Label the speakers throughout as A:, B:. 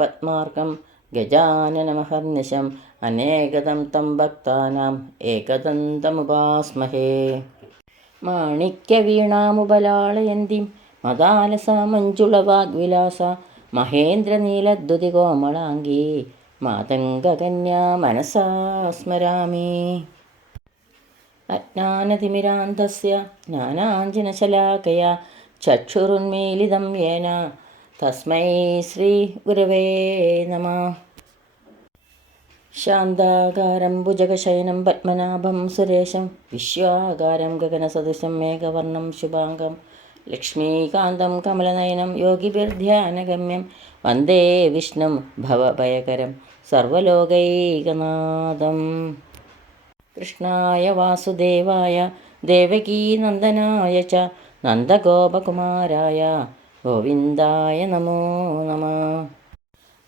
A: പത്മാർക്കം ഗജാനനമഹർനിശം അനേകദം തം ഭക്താനാം ഏകദന്തമുപാസ്മഹേ. മാണിക്യവീണാമുപലാളയന്തിം മദാലസ മഞ്ജുളവാഗ്വിലാസ മഹേന്ദ്രനീലദ്യുതികോമളാംഗീ മാതംഗകന്യാ മനസാ സ്മരാമി. അജ്ഞാനതിമിരാന്തസ്യ ജ്ഞാനാഞ്ജനശലാകയ ചക്ഷുരുന്മീലിതം യേന തസ്മൈ ശ്രീ ഗുരവേ നമ. ശാന്താകാരം ഭുജകശയനം പത്മനാഭം സുരേശം വിശ്വാകാരം ഗഗനസദൃശം മേഘവർണം ശുഭാംഗം ലക്ഷ്മീകാന്തം കമലനയനം യോഗിഭിർധ്യാനഗമ്യം വന്ദേ വിഷ്ണും ഭവഭയകരം സർവലോകൈകനാഥം. കൃഷ്ണായ വാസുദേവായ ദേവകീനന്ദനായ ച നന്ദഗോപകുമാരായ ഗോവിന്ദായ നമോ നമ.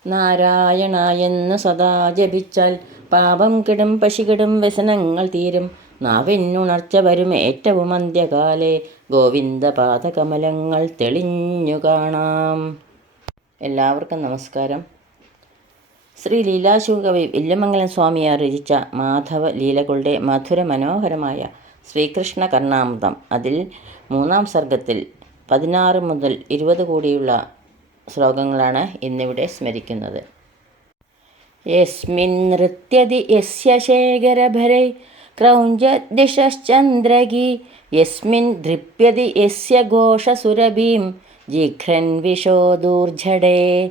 A: നാരായണായെന്ന് സദാ ജപിച്ചാൽ പാപം കിടും പശികിടും വ്യസനങ്ങൾ തീരും. നാവിനുണർച്ച വരും ഏറ്റവും ഗോവിന്ദ ഗോവിന്ദപാദകമലങ്ങൾ തെളിഞ്ഞു കാണാം. എല്ലാവർക്കും നമസ്കാരം. ശ്രീ ലീലാശുകവി വില്യമംഗലം സ്വാമിയാർ രചിച്ച മാധവ ലീലകളുടെ മധുര മനോഹരമായ ശ്രീകൃഷ്ണ കർണാമൃതം. അതിൽ മൂന്നാം സർഗത്തിൽ പതിനാറ് മുതൽ ഇരുപത് കൂടിയുള്ള ശ്ലോകങ്ങളാണ് ഇന്നിവിടെ സ്മരിക്കുന്നത്. യസ്മിൻ നൃത്യതി യസ്യ ശേഖരഭരൈ ക്രൗഞ്ചദിശശ്ചന്ദ്രഗി യസ്മിൻ ധൃപ്യതി യസ്യ ഘോഷസുരഭീം. ജിഘ്രൻ വിശോദൂർജടേ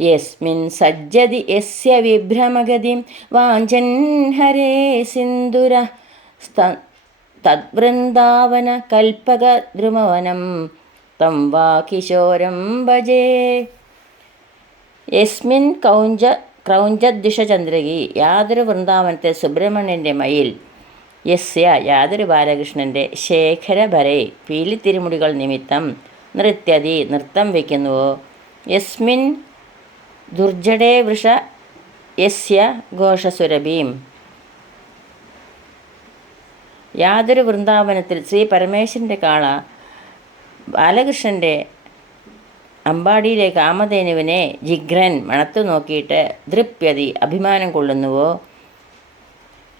A: യസ്മിൻ സജ്ജതി യസ്യ വിഭ്രമഗതിം. വാഞ്ചൻ ഹരേ സിന്ദുര. തദ്വൃന്ദാവന തം വാ കിശോരം ഭജേ. യസ്മിൻ കൗഞ്ച ക്രൗഞ്ചദിഷചന്ദ്രകി യാതൊരു വൃന്ദാവനത്തെ സുബ്രഹ്മണ്യന്റെ മയിൽ യസ്യ യാതൊരു ബാലകൃഷ്ണന്റെ ശേഖരഭരെ പീലിത്തിരുമുടികൾ നിമിത്തം നൃത്യതി നൃത്തം വയ്ക്കുന്നുവോ യസ്മിൻ ദുർജടേ വൃഷ യസ്യ ഘോഷസുരഭീം. യാതൊരു വൃന്ദാവനത്തിൽ ശ്രീ പരമേശ്വരന്റെ കാള ബാലകൃഷ്ണന്റെ അമ്പാടിയിലെ കാമധേനുവിനെ ജിഗ്രൻ മണത്തു നോക്കിയിട്ട് ദൃപ്യതി അഭിമാനം കൊള്ളുന്നുവോ?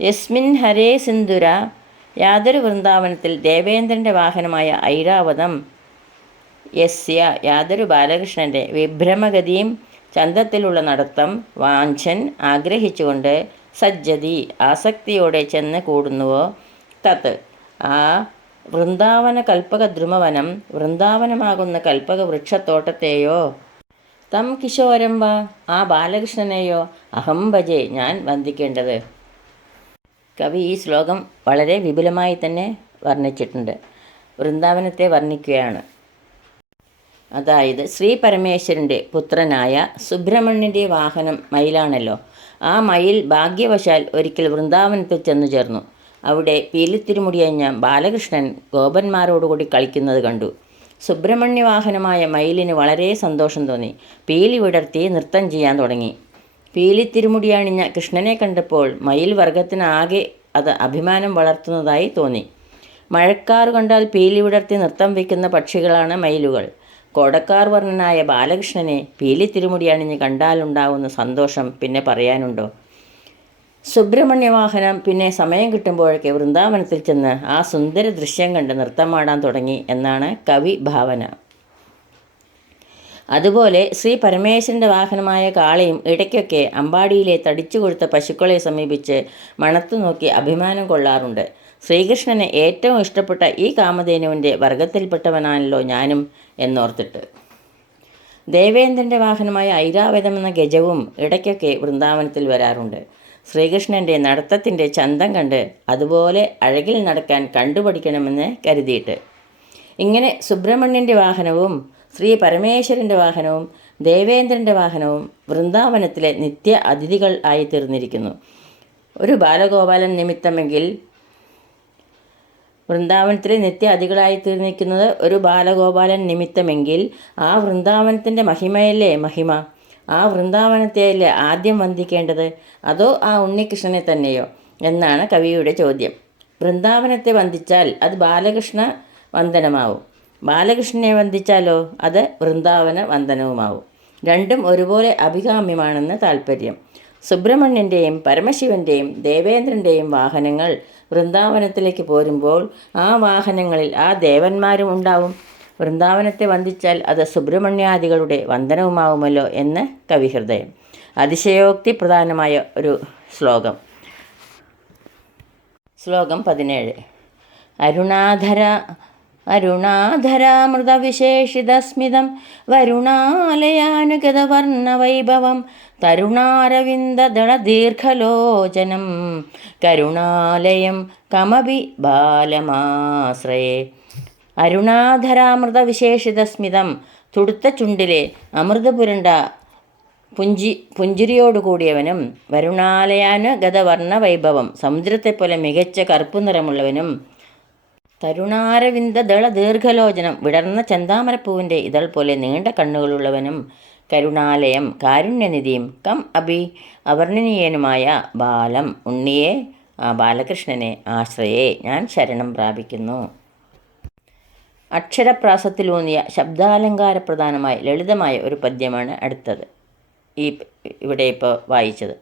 A: യസ്മിൻ ഹരേ സിന്ധുര യാതൊരു വൃന്ദാവനത്തിൽ ദേവേന്ദ്രന്റെ വാഹനമായ ഐരാവതം യസ്യ യാതൊരു ബാലകൃഷ്ണന്റെ വിഭ്രമഗതിയും ചന്തത്തിലുള്ള നടത്തം വാഞ്ചൻ ആഗ്രഹിച്ചുകൊണ്ട് സജ്ജതി ആസക്തിയോടെ ചെന്ന് കൂടുന്നുവോ? തത്ത് ആ വൃന്ദാവന കൽപ്പക ദ്രുമവനം വൃന്ദാവനമാകുന്ന കൽപ്പക വൃക്ഷത്തോട്ടത്തെയോ തം കിശോരം വാ ആ ബാലകൃഷ്ണനെയോ അഹം ഭജെ ഞാൻ വന്ദിക്കേണ്ടത്. കവി ഈ ശ്ലോകം വളരെ വിപുലമായി തന്നെ വർണിച്ചിട്ടുണ്ട്. വൃന്ദാവനത്തെ വർണിക്കുകയാണ്. അതായത് ശ്രീ പരമേശ്വരന്റെ പുത്രനായ സുബ്രഹ്മണ്യന്റെ വാഹനം മയിലാണല്ലോ. ആ മയിൽ ഭാഗ്യവശാൽ ഒരിക്കൽ വൃന്ദാവനത്തിൽ ചെന്നു ചേർന്നു. അവിടെ പീലിത്തിരുമുടിയഞ്ഞ ബാലകൃഷ്ണൻ ഗോപന്മാരോടുകൂടി കളിക്കുന്നത് കണ്ടു. സുബ്രഹ്മണ്യ വാഹനമായ മയിലിന് വളരെ സന്തോഷം തോന്നി. പീലി വിടർത്തി നൃത്തം ചെയ്യാൻ തുടങ്ങി. പീലിത്തിരുമുടി അണിഞ്ഞ കൃഷ്ണനെ കണ്ടപ്പോൾ മയിൽ വർഗത്തിനാകെ അത് അഭിമാനം വളർത്തുന്നതായി തോന്നി. മഴക്കാർ കണ്ടാൽ പീലി വിടർത്തി നൃത്തം വയ്ക്കുന്ന പക്ഷികളാണ് മയിലുകൾ. കോടക്കാർ വർണനായ ബാലകൃഷ്ണനെ പീലി തിരുമുടി അണിഞ്ഞ് കണ്ടാലുണ്ടാവുന്ന സന്തോഷം പിന്നെ പറയാനുണ്ടോ? സുബ്രഹ്മണ്യവാഹനം പിന്നെ സമയം കിട്ടുമ്പോഴൊക്കെ വൃന്ദാവനത്തിൽ ചെന്ന് ആ സുന്ദര ദൃശ്യം കണ്ട് നൃത്തമാടാൻ തുടങ്ങി എന്നാണ് കവി ഭാവന. അതുപോലെ ശ്രീ പരമേശ്വരന്റെ വാഹനമായ കാളയും ഇടയ്ക്കൊക്കെ അമ്പാടിയിലെ തടിച്ചു കൊടുത്ത പശുക്കളെ സമീപിച്ച് മണത്തു നോക്കി അഭിമാനം കൊള്ളാറുണ്ട്. ശ്രീകൃഷ്ണന് ഏറ്റവും ഇഷ്ടപ്പെട്ട ഈ കാമധേനുവിന്റെ വർഗത്തിൽപ്പെട്ടവനാണല്ലോ ഞാനും എന്നോർത്തിട്ട്. ദേവേന്ദ്രന്റെ വാഹനമായ ഐരാവതം എന്ന ഗജവും ഇടയ്ക്കൊക്കെ വൃന്ദാവനത്തിൽ വരാറുണ്ട്. ശ്രീകൃഷ്ണന്റെ നടത്തത്തിന്റെ ചന്തം കണ്ട് അതുപോലെ അഴകിൽ നടക്കാൻ കണ്ടുപഠിക്കണമെന്ന് കരുതിയിട്ട്. ഇങ്ങനെ സുബ്രഹ്മണ്യന്റെ വാഹനവും ശ്രീ പരമേശ്വരന്റെ വാഹനവും ദേവേന്ദ്രന്റെ വാഹനവും വൃന്ദാവനത്തിലെ നിത്യ അതിഥികൾ ആയി തീർന്നിരിക്കുന്നു. ഒരു ബാലഗോപാലൻ നിമിത്തമെങ്കിൽ വൃന്ദാവനത്തിലെ നിത്യ അതികളായി തീർന്നിരിക്കുന്നത് ഒരു ബാലഗോപാലൻ നിമിത്തമെങ്കിൽ ആ വൃന്ദാവനത്തിന്റെ മഹിമയല്ലേ മഹിമ? ആ വൃന്ദാവനത്തെയല്ലേ ആദ്യം വന്ദിക്കേണ്ടത്? അതോ ആ ഉണ്ണികൃഷ്ണനെ തന്നെയോ? എന്നാണ് കവിയുടെ ചോദ്യം. വൃന്ദാവനത്തെ വന്ദിച്ചാൽ അത് ബാലകൃഷ്ണ വന്ദനമാവും. ബാലകൃഷ്ണനെ വന്ദിച്ചാലോ? അത് വൃന്ദാവന വന്ദനവുമാവും. രണ്ടും ഒരുപോലെ അഭികാമ്യമാണെന്ന് താൽപ്പര്യം സുബ്രഹ്മണ്യന്റെയും പരമശിവന്റെയും ദേവേന്ദ്രന്റെയും വാഹനങ്ങൾ വൃന്ദാവനത്തിലേക്ക് പോരുമ്പോൾ ആ വാഹനങ്ങളിൽ ആ ദേവന്മാരും ഉണ്ടാവും. വൃന്ദാവനത്തെ വന്ദിച്ചാൽ അത് സുബ്രഹ്മണ്യാദികളുടെ വന്ദനവുമാവുമല്ലോ എന്ന് കവിഹൃദയം. അതിശയോക്തി പ്രധാനമായ ഒരു ശ്ലോകം. ശ്ലോകം പതിനേഴ്. അരുണാധര അരുണാധരാമൃതവിശേഷിതസ്മിതം വരുണാലയാനുഗതവർണവൈഭവം തരുണാരവിന്ദദളദീർഘലോചനം കരുണാലയം കമപി ബാലമാശ്രയേ അരുണാധരാമൃതവിശേഷിതസ്മിതം. തുടുത്ത ചുണ്ടിലെ അമൃതപുരണ്ട പുഞ്ചി പുഞ്ചിരിയോടുകൂടിയവനും വരുണാലയാന് വൈഭവം സമുദ്രത്തെപ്പോലെ മികച്ച കറുപ്പു നിറമുള്ളവനും തരുണാരവിന്ദ ദള ദീർഘലോചനം വിടർന്ന ചന്താമരപ്പൂവിന്റെ ഇതൾ പോലെ നീണ്ട കണ്ണുകളുള്ളവനും കരുണാലയം കാരുണ്യനിധിയും. കം അഭി അവർണനീയനുമായ ബാലം ഉണ്ണിയെ ബാലകൃഷ്ണനെ ആശ്രയെ ഞാൻ ശരണം പ്രാപിക്കുന്നു. അക്ഷരപ്രാസത്തിലൂന്നിയ ശബ്ദാലങ്കാര പ്രധാനമായ ലളിതമായ ഒരു പദ്യമാണ് അടുത്തത്. ഈ ഇവിടെ ഇപ്പോൾ വായിച്ചത്.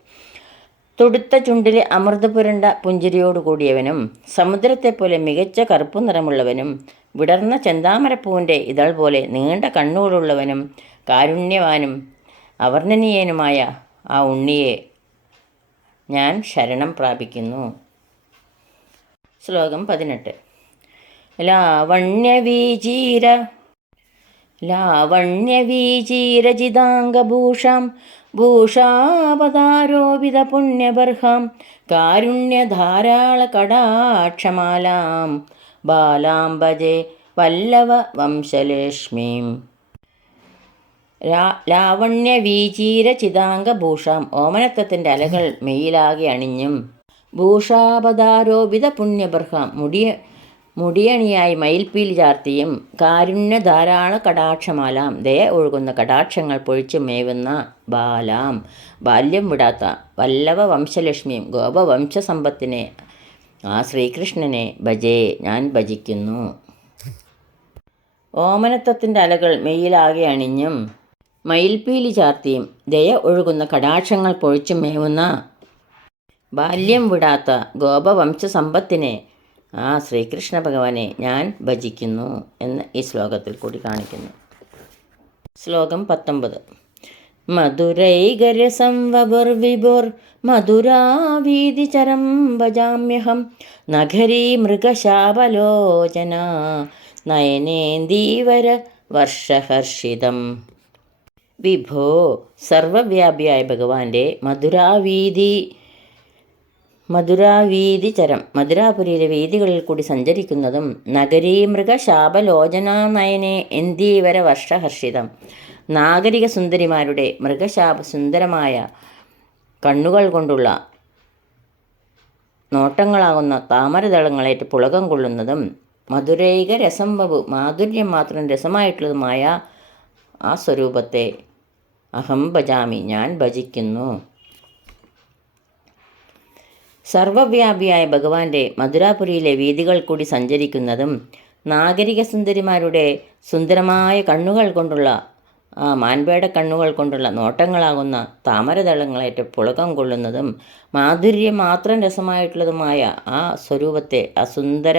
A: തുടുത്ത ചുണ്ടിലെ അമൃതപുരണ്ട പുഞ്ചിരിയോടു കൂടിയവനും സമുദ്രത്തെപ്പോലെ മികച്ച കറുപ്പു നിറമുള്ളവനും വിടർന്ന ചെന്താമരപ്പൂവിന്റെ ഇതൾ പോലെ നീണ്ട കണ്ണുകളുള്ളവനും കാരുണ്യവാനും അവർണനീയനുമായ ആ ഉണ്ണിയെ ഞാൻ ശരണം പ്രാപിക്കുന്നു. ശ്ലോകം പതിനെട്ട്. ലാവണ്യവീചീര ലാവണ്യവീചീരചിതാംഗഭൂഷാം ഭൂഷാപതാരോപിത പുണ്യബർഹാം കാരുണ്യധാരാള കടാക്ഷമാലാം ബാലാം ഭജേ വല്ലവ വംശലക്ഷ്മീം ലാവണ്യവീചീരചിതാംഗഭൂഷാം ഓമനത്വത്തിന്റെ അലകൾ മെയിലാകെ അണിഞ്ഞും ഭൂഷാപതാരോപിത പുണ്യബർഹാം മുടിയ മുടിയണിയായി മയിൽപ്പീലി ചാർത്തിയും കാരുണ്യ ധാരാള കടാക്ഷമാലാം. ദയ ഒഴുകുന്ന കടാക്ഷങ്ങൾ പൊഴിച്ചു മേവുന്ന ബാലാം. ബാല്യം വിടാത്ത വല്ലവ വംശലക്ഷ്മിയും ഗോപവംശസമ്പത്തിനെ ആ ശ്രീകൃഷ്ണനെ ഭജേ ഞാൻ ഭജിക്കുന്നു. ഓമനത്വത്തിന്റെ അലകൾ മെയ്യിലാകെ അണിഞ്ഞും മയിൽപ്പീലി ചാർത്തിയും ദയ ഒഴുകുന്ന കടാക്ഷങ്ങൾ പൊഴിച്ചു മേവുന്ന ബാല്യം വിടാത്ത ഗോപവംശസമ്പത്തിനെ ആ ശ്രീകൃഷ്ണ ഭഗവാനെ ഞാൻ ഭജിക്കുന്നു എന്ന് ഈ ശ്ലോകത്തിൽ കൂടി കാണിക്കുന്നു. ശ്ലോകം പത്തൊമ്പത്. മധുരൈകരസം മധുരാവീഥി ചരം ഭജാമ്യഹം നഗരീ മൃഗശാപലോചന നയനേന്ദീവര വർഷഹർഷിതം. വിഭോ സർവവ്യാപിയായ ഭഗവാന്റെ മധുരാവീതി മധുരാവീതി ചരം മധുരാപുരിയിലെ വീതികളിൽ കൂടി സഞ്ചരിക്കുന്നതും നഗരീമൃഗ ശാപലോചനാനയനെ എന്തീവര വർഷഹർഷിതം. നാഗരിക സുന്ദരിമാരുടെ മൃഗശാപ സുന്ദരമായ കണ്ണുകൾ കൊണ്ടുള്ള നോട്ടങ്ങളാകുന്ന താമരദളങ്ങളേറ്റ് പുളകം കൊള്ളുന്നതും മധുരൈക രസംഭവു മാധുര്യം മാത്രം രസമായിട്ടുള്ളതുമായ ആ സ്വരൂപത്തെ അഹം ഭജാമി ഞാൻ ഭജിക്കുന്നു. സർവവ്യാപിയായ ഭഗവാന്റെ മധുരാപുരിയിലെ വീതികൾ കൂടി സഞ്ചരിക്കുന്നതും നാഗരിക സുന്ദരിമാരുടെ സുന്ദരമായ കണ്ണുകൾ കൊണ്ടുള്ള ആ മാൻപേട കണ്ണുകൾ കൊണ്ടുള്ള നോട്ടങ്ങളാകുന്ന താമരതളങ്ങളേറ്റ പുളകം കൊള്ളുന്നതും മാധുര്യം മാത്രം രസമായിട്ടുള്ളതുമായ ആ സ്വരൂപത്തെ അസുന്ദര സുന്ദര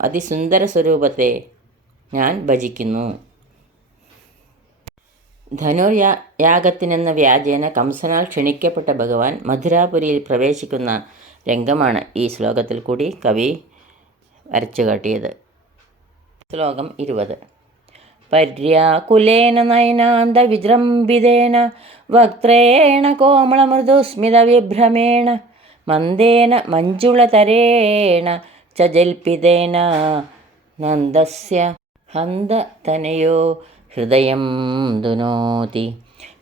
A: അതിസുന്ദര സ്വരൂപത്തെ ഞാൻ ഭജിക്കുന്നു. ധനുർ യാഗത്തിനെന്ന വ്യാജേന കംസനാൽ ക്ഷണിക്കപ്പെട്ട ഭഗവാൻ മധുരാപുരിയിൽ പ്രവേശിക്കുന്ന രംഗമാണ് ഈ ശ്ലോകത്തിൽ കൂടി കവി വരച്ചു കാട്ടിയത്. ശ്ലോകം ഇരുപത്. പര്യാകുലേന നയനാന്ത വിജൃംഭിതേന വക്ത്രേണ കോമളമൃദുസ്മിത വിഭ്രമേണ മന്ദേന മഞ്ജുളതരേണ ചജൽപിതേന നന്ദസ്യ നന്ദസ്യ ഹന്തതനയോ ഹൃദയം ദുനോതി.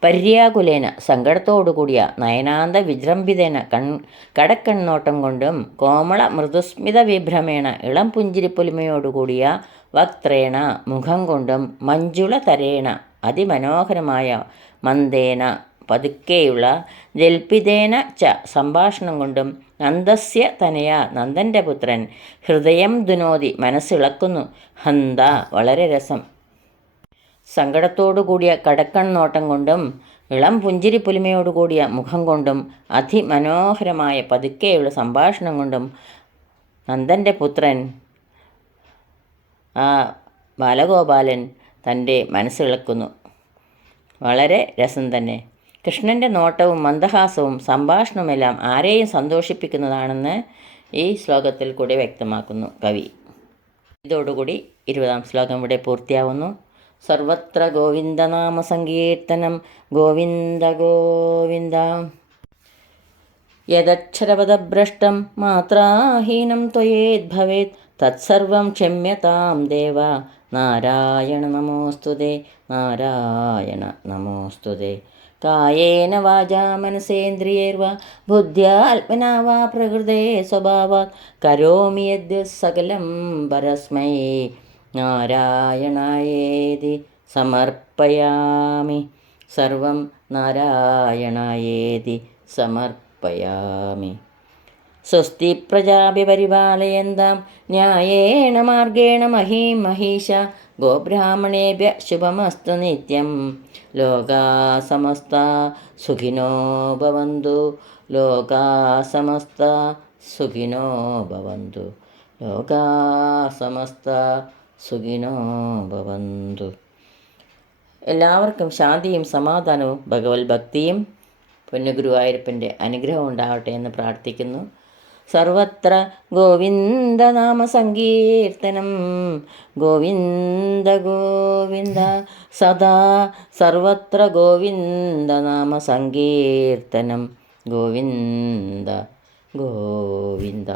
A: പര്യാകുലേന സങ്കടത്തോടുകൂടിയ നയനാന്ത വിജൃംഭിതേന കൺ കടക്കണ്ണോട്ടം കൊണ്ടും കോമള മൃദുസ്മിത വിഭ്രമേണ ഇളം പുഞ്ചിരിപ്പൊലിമയോടുകൂടിയ വക്ത്രേണ മുഖം കൊണ്ടും മഞ്ജുള തരേണ അതിമനോഹരമായ മന്ദേന പതുക്കെയുള്ള ജൽപിതേന ച സംഭാഷണം കൊണ്ടും നന്ദസ്യ തനയ നന്ദന്റെ പുത്രൻ ഹൃദയം ദുനോതി മനസ്സിളക്കുന്നു. ഹന്ത വളരെ രസം. സങ്കടത്തോടു കൂടിയ കടക്കൺ നോട്ടം കൊണ്ടും ഇളം പുഞ്ചിരി പുലിമയോടുകൂടിയ മുഖം കൊണ്ടും അതിമനോഹരമായ പതുക്കെയുള്ള സംഭാഷണം കൊണ്ടും നന്ദന്റെ പുത്രൻ ആ ബാലഗോപാലൻ തന്റെ മനസ്സിളക്കുന്നു വളരെ രസം തന്നെ. കൃഷ്ണന്റെ നോട്ടവും മന്ദഹാസവും സംഭാഷണവുമെല്ലാം ആരെയും സന്തോഷിപ്പിക്കുന്നതാണെന്ന് ഈ ശ്ലോകത്തിൽ കൂടി വ്യക്തമാക്കുന്നു കവി. ഇതോടുകൂടി ഇരുപതാം ശ്ലോകം ഇവിടെ പൂർത്തിയാവുന്നു. സർവത്ര ഗോവിന്ദനാമ സങ്കീർത്തനം ഗോവിന്ദ ഗോവിന്ദ. യദക്ഷരപദഭ്രഷ്ടം മാത്രാഹീനം ത്വയേത് ഭവേത് തത്സർവം ക്ഷമ്യതാം ദേവ. നാരായണ നമോസ്തുതേ നാരായണ നമോസ്തുതേ കായേന വാചാ മനസേന്ദ്രിയേർവ ബുദ്ധ്യാത്മനാ വാ പ്രകൃതേ സ്വഭാവാത്. കരോമി യദ് സകലം പരസ്മൈ नारायणायेति समर्पयामि सर्वं नारायणायेति समर्पयामि स्वस्ति प्रजाभिपरिपालयन्तां न्यायेण मार्गेण महीं महिष गोब्राह्मणेभ्य शुभमस्तु नित्यं लोका समस्ता सुखिनो भवन्तु लोका समस्ता सुखिनो भवन्तु लोका समस्ता സുഖിനോ ഭവന്തു. എല്ലാവർക്കും ശാന്തിയും സമാധാനവും ഭഗവത് ഭക്തിയും പൊന്നുഗുരുവായൂരപ്പന്റെ അനുഗ്രഹം ഉണ്ടാവട്ടെ എന്ന് പ്രാർത്ഥിക്കുന്നു. സർവത്ര ഗോവിന്ദനാമ സങ്കീർത്തനം ഗോവിന്ദ ഗോവിന്ദ സദാ സർവത്ര ഗോവിന്ദനാമ സങ്കീർത്തനം ഗോവിന്ദ ഗോവിന്ദ.